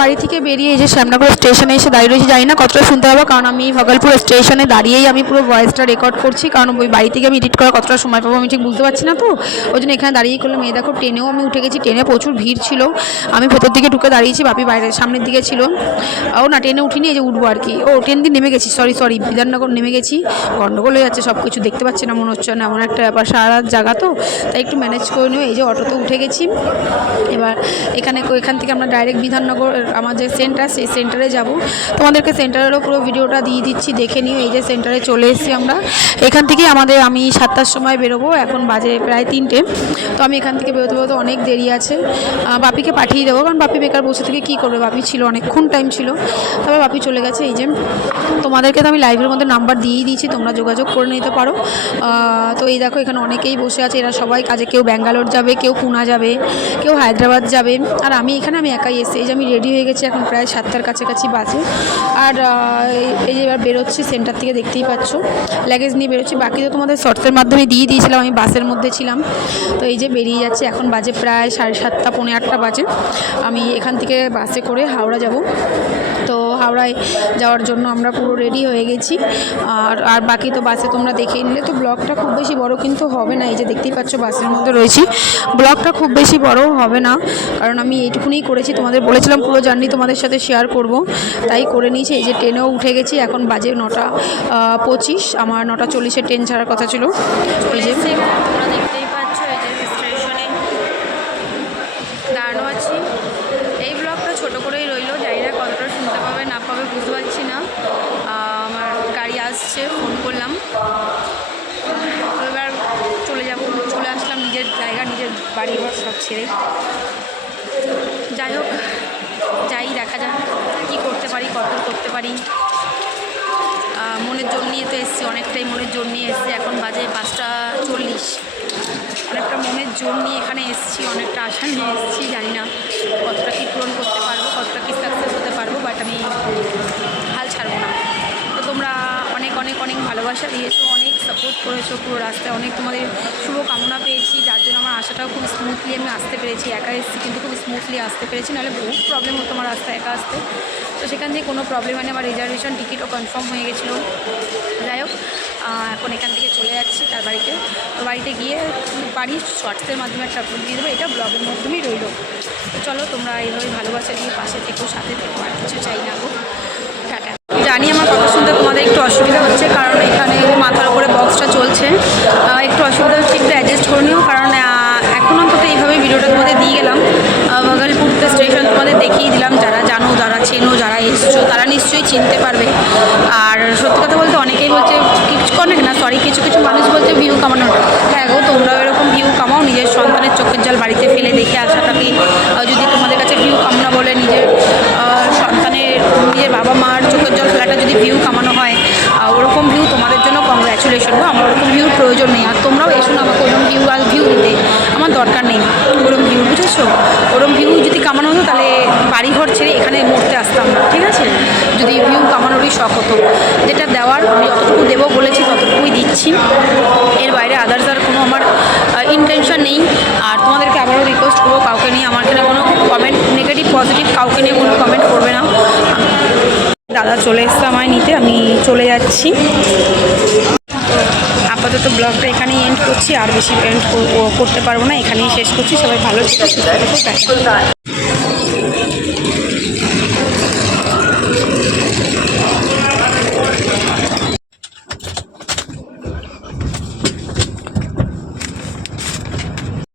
বাড়ি থেকে বেরিয়ে এই যে শ্যামনগর স্টেশনে এসে দাঁড়িয়ে রয়েছি, জানি না কতটা শুনতে হবে কারণ আমি ভগলপুর স্টেশনে দাঁড়িয়েই আমি পুরো ভয়েসটা রেকর্ড করছি, কারণ ওই বাড়ি থেকে আমি এডিট করা কতটা সময় পাবো আমি ঠিক বুঝতে পারছি না তো। ওই জন্য এখানে দাঁড়িয়ে করলাম। এই দেখো, ট্রেনেও আমি উঠে গেছি, ট্রেনে প্রচুর ভিড় ছিল। আমি ভেতর দিকে ঢুকে দাঁড়িয়েছি, বাপি বাইরের সামনের দিকে ছিল। ও না, ট্রেনে উঠিনি, এই যে উঠবো আর কি। ও, ট্রেন দিয়ে নেমে গেছি সরি সরি বিধাননগর নেমে গেছি। গন্ডগোল হয়ে যাচ্ছে সব কিছু দেখতে পাচ্ছি না, মনে হচ্ছে না, এমন একটা ব্যাপার, সারা জায়গা তো। তাই একটু ম্যানেজ করে নিও, এই যে অটোতে উঠে গেছি। এবার এখানে, এখান থেকে আমরা ডাইরেক্ট বিধাননগর আমার যে সেন্টার সেই সেন্টারে যাব। তোমাদেরকে সেন্টারেরও পুরো ভিডিওটা দিয়ে দিচ্ছি, দেখে নিও, এই যে সেন্টারে চলে এসেছি আমরা। এখান থেকে আমাদের, আমি সাতটার সময় বেরোবো, এখন বাজে প্রায় তিনটে। তো আমি এখান থেকে বেরোতে বেরোতে অনেক দেরি আছে। বাপিকে পাঠিয়ে দেবো, কারণ বাপি বেকার বসে থেকে কী করবে? বাপি ছিল, অনেকক্ষণ টাইম ছিল। তবে বাপি চলে গেছে, এই যে। তোমাদেরকে তো আমি লাইভের মধ্যে নাম্বার দিয়েই দিয়েছি, তোমরা যোগাযোগ করে নিতে পারো। তো এই দেখো, এখানে অনেকেই বসে আছে, এরা সবাই কাজে, কেউ ব্যাঙ্গালোর যাবে, কেউ পুনা যাবে, কেউ হায়দ্রাবাদ যাবে। আর আমি এখানে, আমি একাই এসেছি, এই যে আমি রেডি হয়ে গেছে এখন প্রায় সাতটার কাছাকাছি বাজে। আর এই- এই যে এবার বেরোচ্ছি সেন্টার থেকে দেখতেই পাচ্ছ। লাগেজ নিয়ে বেরোচ্ছি। বাকি তো তোমাদের শর্টসের মাধ্যমে দিয়ে দিয়েছিলাম, আমি বাসের মধ্যে ছিলাম। তো এই যে বেরিয়ে যাচ্ছে, এখন বাজে প্রায় সাড়ে সাতটা, পৌনে আটটা বাজে। আমি এখান থেকে বাসে করে হাওড়া যাব। তো হাওড়ায় যাওয়ার জন্য আমরা পুরো রেডি হয়ে গেছি। আর আর বাকি তো বাসে তোমরা দেখেই নিলে। তো ব্লগটা খুব বেশি বড় কিন্তু হবে না। এই যে দেখতেই পাচ্ছ বাসের মধ্যে রয়েছি। ব্লগটা খুব বেশি বড় হবে না। কারণ আমি এইটুকুনি করেছি। তোমাদের বলেছিলাম পুরো জার্নি তোমাদের সাথে শেয়ার করব। তাই করে নিয়েছি। এই যে ট্রেনেও উঠে গেছি। এখন বাজে নটা পঁচিশ। আমার নটা চল্লিশে ট্রেন ছাড়ার কথা ছিল। এই যে তোমরা দেখতেই পাচ্ছ এই যে স্টেশনে দাঁড়ানো আছি এই ব্লগটা ছোট করেই রইল জানি না কতটা শুনতে পাবে না পাবে বুঝতে পারছি না আহ, আমার আসছে ফোন করলাম। তো এবার চলে যাব, চলে আসলাম নিজের জায়গা, নিজের বাড়ি ঘর সব ছেড়ে। যাই হোক, যাই, দেখা যাক কী করতে পারি কত করতে পারি। মনের জোর নিয়ে তো এসছি, অনেকটাই মনের জোর নিয়ে এসছি। এখন বাজে পাঁচটা চল্লিশ। অনেকটা মনের জোর নিয়ে এখানে এসছি, অনেকটা আশা নিয়ে এসছি, জানি না কতটা কী পূরণ করতে পারব কতটা কী সাকসেস হতে পারব বাট আমি হাল ছাড়বো না তো তোমরা অনেক অনেক অনেক ভালোবাসা দিয়েছ, অনেক সাপোর্ট করেছ পুরো রাস্তায়, অনেক তোমাদের শুভ কামনা পেয়েছি, যার জন্য আমার আশাটাও খুব স্মুথলি আমি আসতে পেরেছি, একা এসেছি কিন্তু খুব স্মুথলি আসতে পেরেছি, নাহলে বহু প্রবলেম হতো আমার রাস্তায় একা আসতে। তো সেখান থেকে কোনো প্রবলেম হয়নি, আমার রিজার্ভেশন টিকিটও কনফার্ম হয়ে গেছিল। যাই হোক এখন এখান থেকে চলে যাচ্ছি তার বাড়িতে। তো বাড়িতে গিয়ে বাড়ি শর্টসের মাধ্যমে একটা আপলোড দিয়ে দেবো, এটা ব্লগের মাধ্যমেই রইল। তো চলো তোমরা এইভাবে ভালোবাসা দিয়ে পাশে থেকো, সাথে থেকো, আর কিছু চাই না গো টাটা জানি আমার কথা শুনতে তোমাদের একটু অসুবিধা হচ্ছে কারণ এখানে মাথার উপরে বক্সটা চলছে আহ, একটু অসুবিধা হচ্ছে একটু অ্যাডজাস্ট করে নিও কারণ আহ, এখন অন্তত এইভাবে ভিডিওটা তোমাদের দিয়ে গেলাম আহ, বগলপুর স্টেশন তোমাদের দেখিয়ে দিলাম যারা জানো যারা চেনো যারা এসছো তারা নিশ্চয়ই চিনতে পারবে। আর সত্যি কথা বলতে অনেকেই বলছে, কিছু অনেক না সরি কিছু কিছু মানুষ বলছে ভিউ কামানোর হ্যাঁ গো, তোমরাও এরকম ভিউ কামাও, নিজের সন্তানের চোখের জল বাড়িতে ফেলে দেখে আসাটাকে আহ, যদি তোমাদের কাছে ভিউ কামনা বলে নিজের আহ, সন্তানের নিজের বাবা মার চোখের জল ফেলাটা যদি ভিউ কামানো হয় আহ, ওরকম ভিউ তোমাদের জন্য কংগ্র্যাচুলেশন গো আমার ওরকম ভিউর প্রয়োজন নেই আর তোমরাও এসো না আমাকে ওরকম ভিউ আর ভিউ দিতে আমার দরকার নেই ওরম ভিউ বুঝেছ ওরম ভিউ যদি কামানো হতো তাহলে বাড়ি ঘর ছেড়ে এখানে মরতে আসতাম না ঠিক আছে যদি ভিউ কামানোরই যেটা দেওয়ার আমি যতটুকু দেবো বলেছি, ততটুকুই দিচ্ছি। এর বাইরে আদার্স আর কোনো আমার ইনটেনশন নেই। আর তোমাদেরকে আবারও রিকোয়েস্ট করব, কাউকে নিয়ে আমার এখানে কোনো কমেন্ট নেগেটিভ পজিটিভ কাউকে নিয়ে কোনো কমেন্ট করবে না। দাদা চলে এসছে আমায় নিতে, আমি চলে যাচ্ছি। আপাতত ব্লগটা এখানেই এন্ড করছি, আর বেশি এন্ড করতে পারব না, এখানেই শেষ করছি। সবাই ভালো